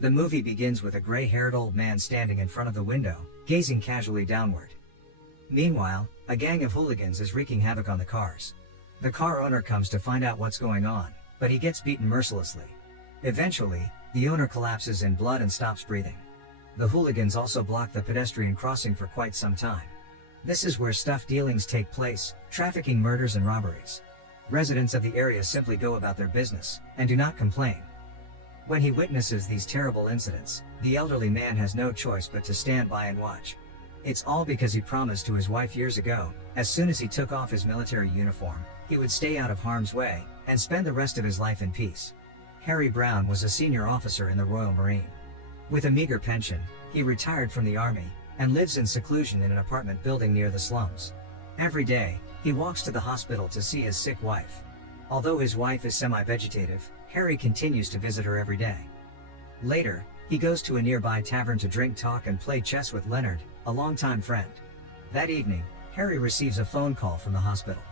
The movie begins with a gray-haired old man standing in front of the window, gazing casually downward. Meanwhile, a gang of hooligans is wreaking havoc on the cars. The car owner comes to find out what's going on, but he gets beaten mercilessly. Eventually, the owner collapses in blood and stops breathing. The hooligans also block the pedestrian crossing for quite some time. This is where stuff dealings take place, trafficking, murders and robberies. Residents of the area simply go about their business, and do not complain. When he witnesses these terrible incidents, the elderly man has no choice but to stand by and watch. It's all because he promised to his wife years ago, as soon as he took off his military uniform, he would stay out of harm's way, and spend the rest of his life in peace. Harry Brown was a senior officer in the Royal Marine. With a meager pension, he retired from the army, and lives in seclusion in an apartment building near the slums. Every day, he walks to the hospital to see his sick wife. Although his wife is semi-vegetative, Harry continues to visit her every day. Later, he goes to a nearby tavern to drink, talk and play chess with Leonard, a longtime friend. That evening, Harry receives a phone call from the hospital.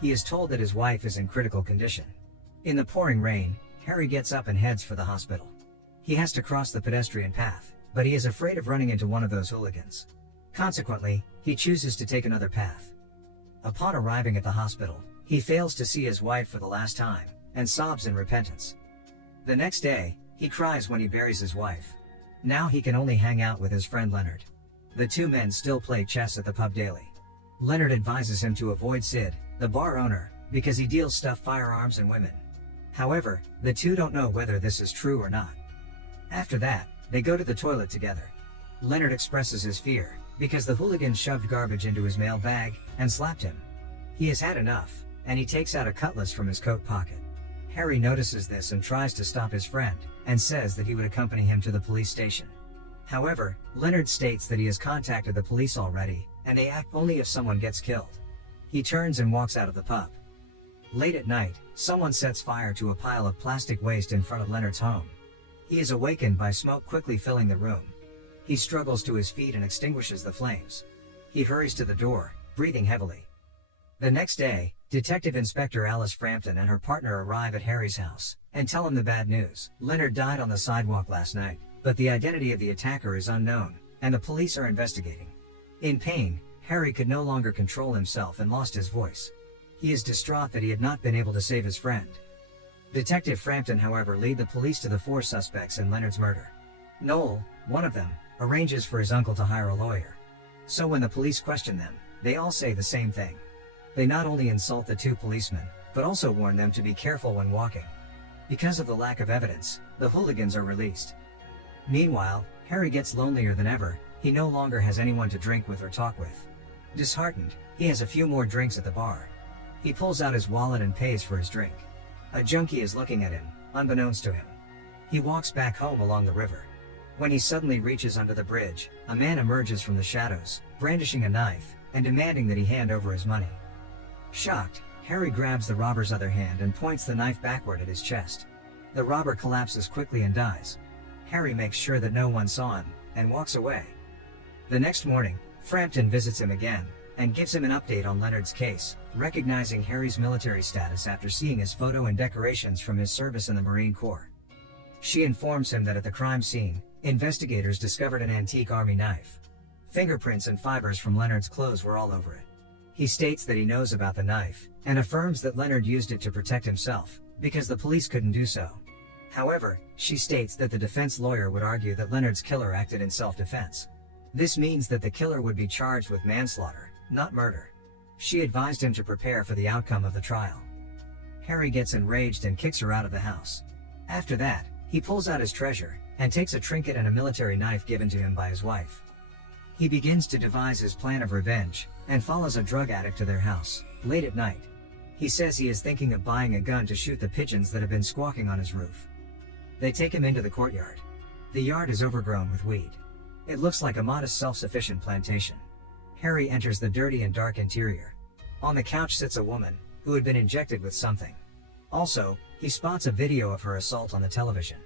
He is told that his wife is in critical condition. In the pouring rain, Harry gets up and heads for the hospital. He has to cross the pedestrian path, but he is afraid of running into one of those hooligans. Consequently, he chooses to take another path. Upon arriving at the hospital, he fails to see his wife for the last time, and sobs in repentance. The next day, he cries when he buries his wife. Now he can only hang out with his friend Leonard. The two men still play chess at the pub daily. Leonard advises him to avoid Sid, the bar owner, because he deals stuffed firearms and women. However, the two don't know whether this is true or not. After that, they go to the toilet together. Leonard expresses his fear, because the hooligans shoved garbage into his mail bag, and slapped him. He has had enough, and he takes out a cutlass from his coat pocket. Harry notices this and tries to stop his friend, and says that he would accompany him to the police station. However, Leonard states that he has contacted the police already, and they act only if someone gets killed. He turns and walks out of the pub. Late at night, someone sets fire to a pile of plastic waste in front of Leonard's home. He is awakened by smoke quickly filling the room. He struggles to his feet and extinguishes the flames. He hurries to the door, breathing heavily. The next day, Detective Inspector Alice Frampton and her partner arrive at Harry's house, and tell him the bad news. Leonard died on the sidewalk last night, but the identity of the attacker is unknown, and the police are investigating. In pain, Harry could no longer control himself and lost his voice. He is distraught that he had not been able to save his friend. Detective Frampton, however, lead the police to the four suspects in Leonard's murder. Noel, one of them, arranges for his uncle to hire a lawyer. So when the police question them, they all say the same thing. They not only insult the two policemen, but also warn them to be careful when walking. Because of the lack of evidence, the hooligans are released. Meanwhile, Harry gets lonelier than ever. He no longer has anyone to drink with or talk with. Disheartened, he has a few more drinks at the bar. He pulls out his wallet and pays for his drink. A junkie is looking at him, unbeknownst to him. He walks back home along the river. When he suddenly reaches under the bridge, a man emerges from the shadows, brandishing a knife, and demanding that he hand over his money. Shocked, Harry grabs the robber's other hand and points the knife backward at his chest. The robber collapses quickly and dies. Harry makes sure that no one saw him, and walks away. The next morning, Frampton visits him again, and gives him an update on Leonard's case, recognizing Harry's military status after seeing his photo and decorations from his service in the Marine Corps. She informs him that at the crime scene, investigators discovered an antique army knife. Fingerprints and fibers from Leonard's clothes were all over it. He states that he knows about the knife, and affirms that Leonard used it to protect himself, because the police couldn't do so. However, she states that the defense lawyer would argue that Leonard's killer acted in self-defense. This means that the killer would be charged with manslaughter, not murder. She advised him to prepare for the outcome of the trial. Harry gets enraged and kicks her out of the house. After that, he pulls out his treasure, and takes a trinket and a military knife given to him by his wife. He begins to devise his plan of revenge, and follows a drug addict to their house, late at night. He says he is thinking of buying a gun to shoot the pigeons that have been squawking on his roof. They take him into the courtyard. The yard is overgrown with weed. It looks like a modest self-sufficient plantation. Harry enters the dirty and dark interior. On the couch sits a woman, who had been injected with something. Also, he spots a video of her assault on the television.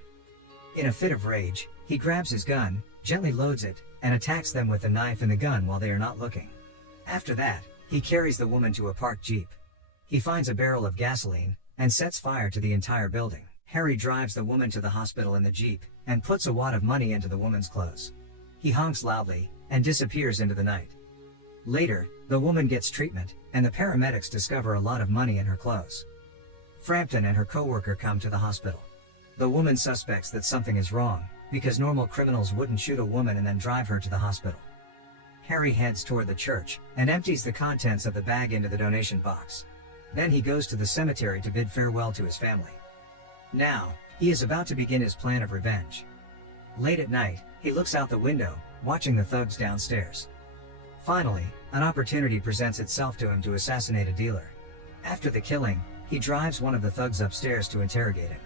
In a fit of rage, he grabs his gun, gently loads it, and attacks them with the knife and the gun while they are not looking. After that, he carries the woman to a parked jeep. He finds a barrel of gasoline, and sets fire to the entire building. Harry drives the woman to the hospital in the jeep, and puts a wad of money into the woman's clothes. He honks loudly and disappears into the night. Later, the woman gets treatment, and the paramedics discover a lot of money in her clothes. Frampton and her co-worker come to the hospital. The woman suspects that something is wrong, because normal criminals wouldn't shoot a woman and then drive her to the hospital. Harry heads toward the church and empties the contents of the bag into the donation box. Then he goes to the cemetery to bid farewell to his family. Now, he is about to begin his plan of revenge. Late at night, he looks out the window, watching the thugs downstairs. Finally, an opportunity presents itself to him to assassinate a dealer. After the killing, he drives one of the thugs upstairs to interrogate him.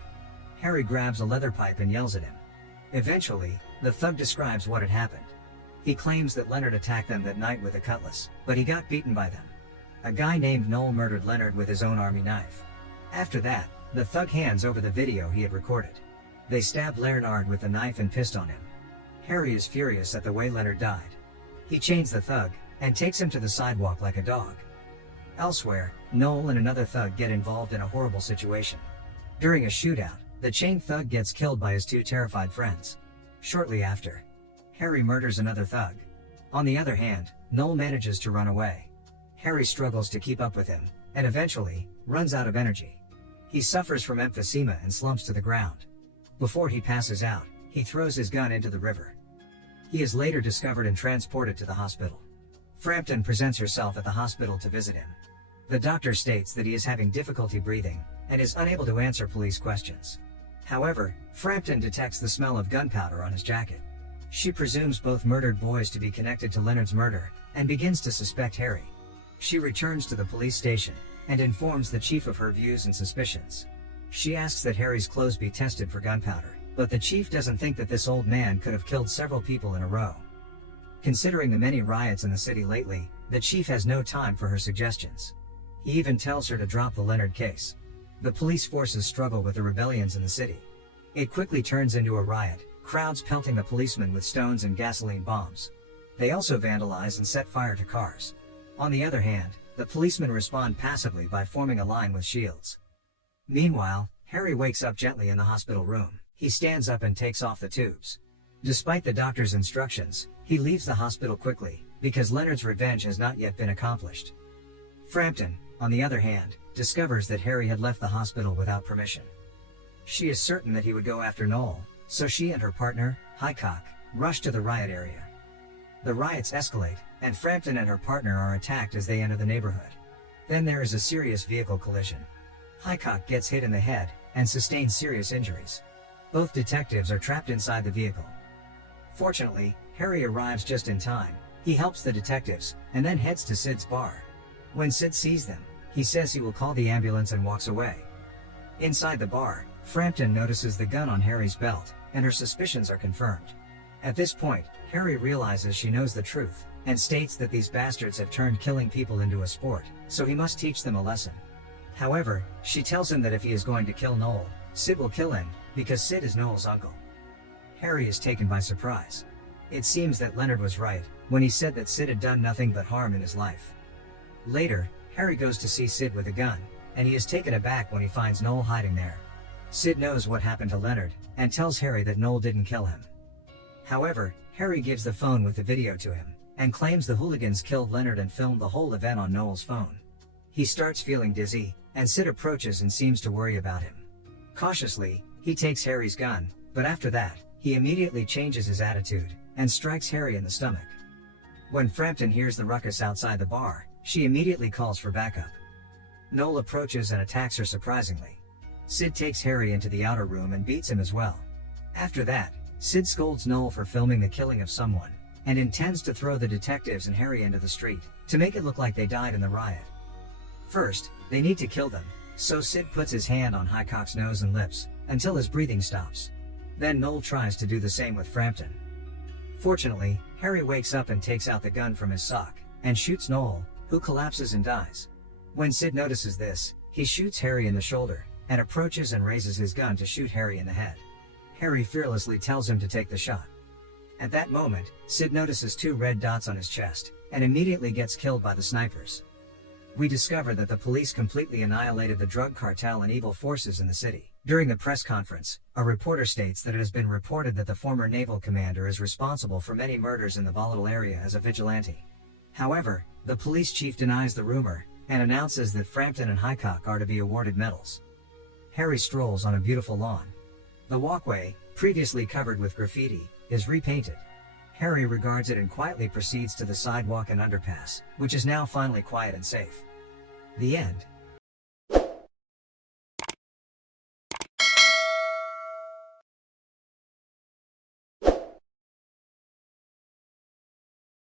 Harry grabs a leather pipe and yells at him. Eventually, the thug describes what had happened. He claims that Leonard attacked them that night with a cutlass, but he got beaten by them. A guy named Noel murdered Leonard with his own army knife. After that, the thug hands over the video he had recorded. They stab Leonard with the knife and pissed on him. Harry is furious at the way Leonard died. He chains the thug and takes him to the sidewalk like a dog. Elsewhere, Noel and another thug get involved in a horrible situation. During a shootout, the chained thug gets killed by his two terrified friends. Shortly after, Harry murders another thug. On the other hand, Noel manages to run away. Harry struggles to keep up with him, and eventually, runs out of energy. He suffers from emphysema and slumps to the ground. Before he passes out, he throws his gun into the river. He is later discovered and transported to the hospital. Frampton presents herself at the hospital to visit him. The doctor states that he is having difficulty breathing, and is unable to answer police questions. However, Frampton detects the smell of gunpowder on his jacket. She presumes both murdered boys to be connected to Leonard's murder, and begins to suspect Harry. She returns to the police station, and informs the chief of her views and suspicions. She asks that Harry's clothes be tested for gunpowder, but the chief doesn't think that this old man could have killed several people in a row. Considering the many riots in the city lately, the chief has no time for her suggestions. He even tells her to drop the Leonard case. The police forces struggle with the rebellions in the city. It quickly turns into a riot, crowds pelting the policemen with stones and gasoline bombs. They also vandalize and set fire to cars. On the other hand, the policemen respond passively by forming a line with shields. Meanwhile, Harry wakes up gently in the hospital room. He stands up and takes off the tubes. Despite the doctor's instructions, he leaves the hospital quickly, because Leonard's revenge has not yet been accomplished. Frampton, on the other hand, discovers that Harry had left the hospital without permission. She is certain that he would go after Noel, so she and her partner, Highcock, rush to the riot area. The riots escalate, and Frampton and her partner are attacked as they enter the neighborhood. Then there is a serious vehicle collision. Highcock gets hit in the head, and sustains serious injuries. Both detectives are trapped inside the vehicle. Fortunately, Harry arrives just in time. He helps the detectives, and then heads to Sid's bar. When Sid sees them, he says he will call the ambulance and walks away. Inside the bar, Frampton notices the gun on Harry's belt, and her suspicions are confirmed. At this point, Harry realizes she knows the truth, and states that these bastards have turned killing people into a sport, so he must teach them a lesson. However, she tells him that if he is going to kill Noel, Sid will kill him, because Sid is Noel's uncle. Harry is taken by surprise. It seems that Leonard was right when he said that Sid had done nothing but harm in his life. Later, Harry goes to see Sid with a gun, and he is taken aback when he finds Noel hiding there. Sid knows what happened to Leonard, and tells Harry that Noel didn't kill him. However, Harry gives the phone with the video to him, and claims the hooligans killed Leonard and filmed the whole event on Noel's phone. He starts feeling dizzy, and Sid approaches and seems to worry about him. Cautiously, he takes Harry's gun, but after that, he immediately changes his attitude, and strikes Harry in the stomach. When Frampton hears the ruckus outside the bar, she immediately calls for backup. Noel approaches and attacks her surprisingly. Sid takes Harry into the outer room and beats him as well. After that, Sid scolds Noel for filming the killing of someone, and intends to throw the detectives and Harry into the street, to make it look like they died in the riot. First, they need to kill them, so Sid puts his hand on Highcock's nose and lips, until his breathing stops. Then Noel tries to do the same with Frampton. Fortunately, Harry wakes up and takes out the gun from his sock, and shoots Noel, who collapses and dies. When Sid notices this, he shoots Harry in the shoulder, and approaches and raises his gun to shoot Harry in the head. Harry fearlessly tells him to take the shot. At that moment, Sid notices 2 red dots on his chest, and immediately gets killed by the snipers. We discover that the police completely annihilated the drug cartel and evil forces in the city. During the press conference, a reporter states that it has been reported that the former naval commander is responsible for many murders in the volatile area as a vigilante. However, the police chief denies the rumor, and announces that Frampton and Highcock are to be awarded medals. Harry strolls on a beautiful lawn. The walkway, previously covered with graffiti, is repainted. Harry regards it and quietly proceeds to the sidewalk and underpass, which is now finally quiet and safe. The end.